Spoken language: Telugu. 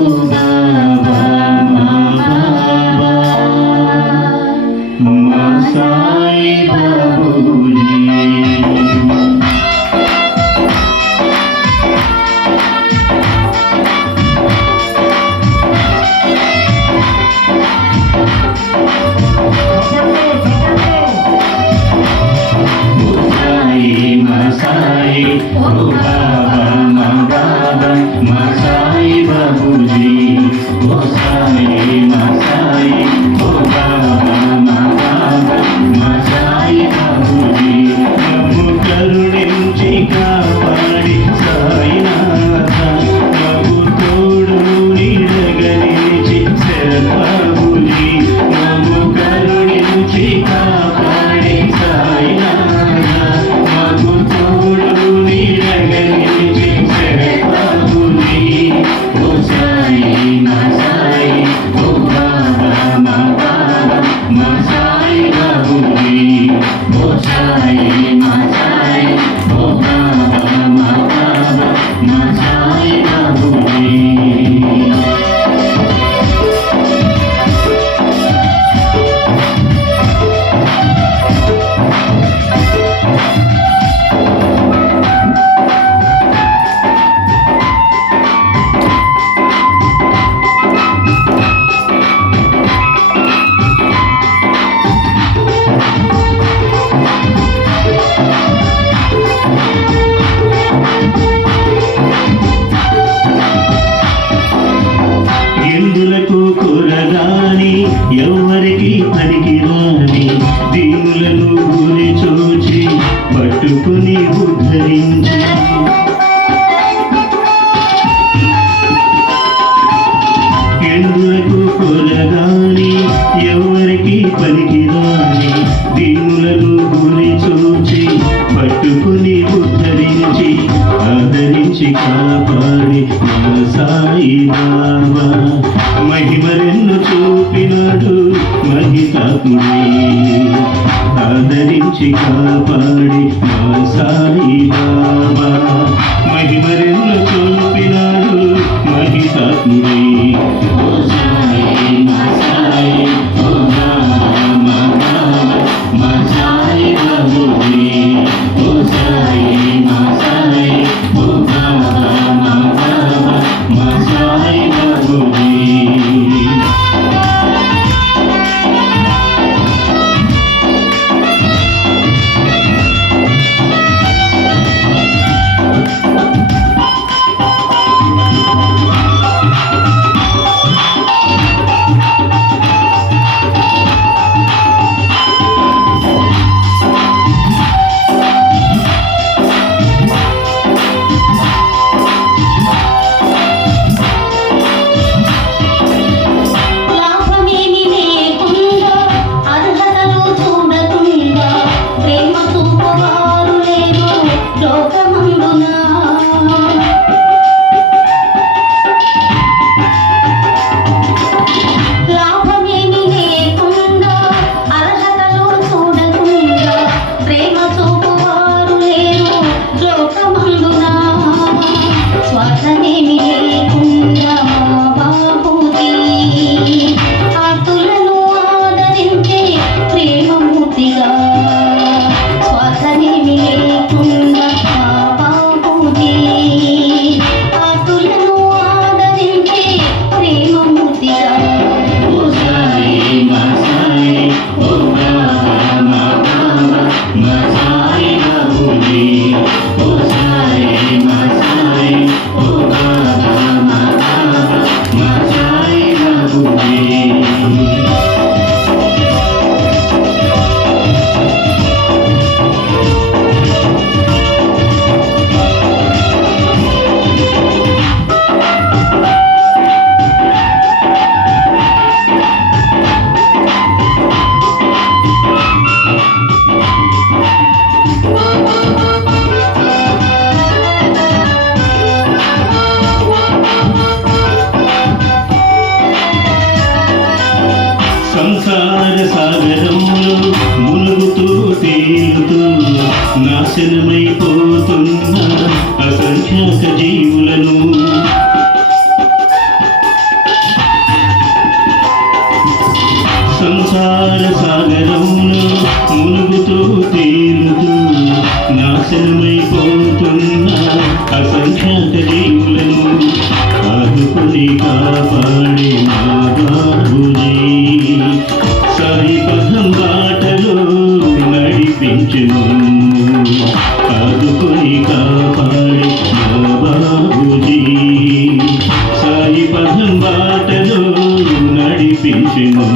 బాబా మా బాబా మా సాయి బాబూజీ. ఓ బాబా మా బాబా మా సాయి బాబూజీ. ఓ సాయి మా సాయి ఓ బాబా మా బాబా మా సాయి బాబూజీ. మమ్ము కరుణించి కాపాడి సాయినాథ మమ్ము తోడు నీడగలిచి శరత్ బాబూజీ. మమ్ము కరుణించి కాపాడి సాయినాథ మమ్ము తోడు ఎవరికి పనికిరాని దీనులను గురి చూచి పట్టుకుని ఉద్ధరించి ఎందులకు కొలగాని ఎవరికి పనికిరాని దీనులను గురి చూచి పట్టుకుని ఉద్ధరించి ఆదరించి కాపాడి మా సాయి బాబా. మహిమరెన్ను చూపినాడు మహితాత్ముడే ఆదరించి కాపాడి మా సాయి బాబా. మహిమరెన్ను చూపినాడు మహితాత్ముడే. ఓ సాయి మా సాయి ఓ బాబా మా బాబా మా సాయి బాబూజీ. ఓ సాయి మా సాయి ఓ బాబా మా బాబా మా సాయి బాబూజీ. ఆదుకొని కాపాడే నా బాబుజీ సరిపథం బాటలో నడిపించెను ఆదుకొని కాపాడే నా బాబుజీ సరిపథం బాటలో నడిపించెను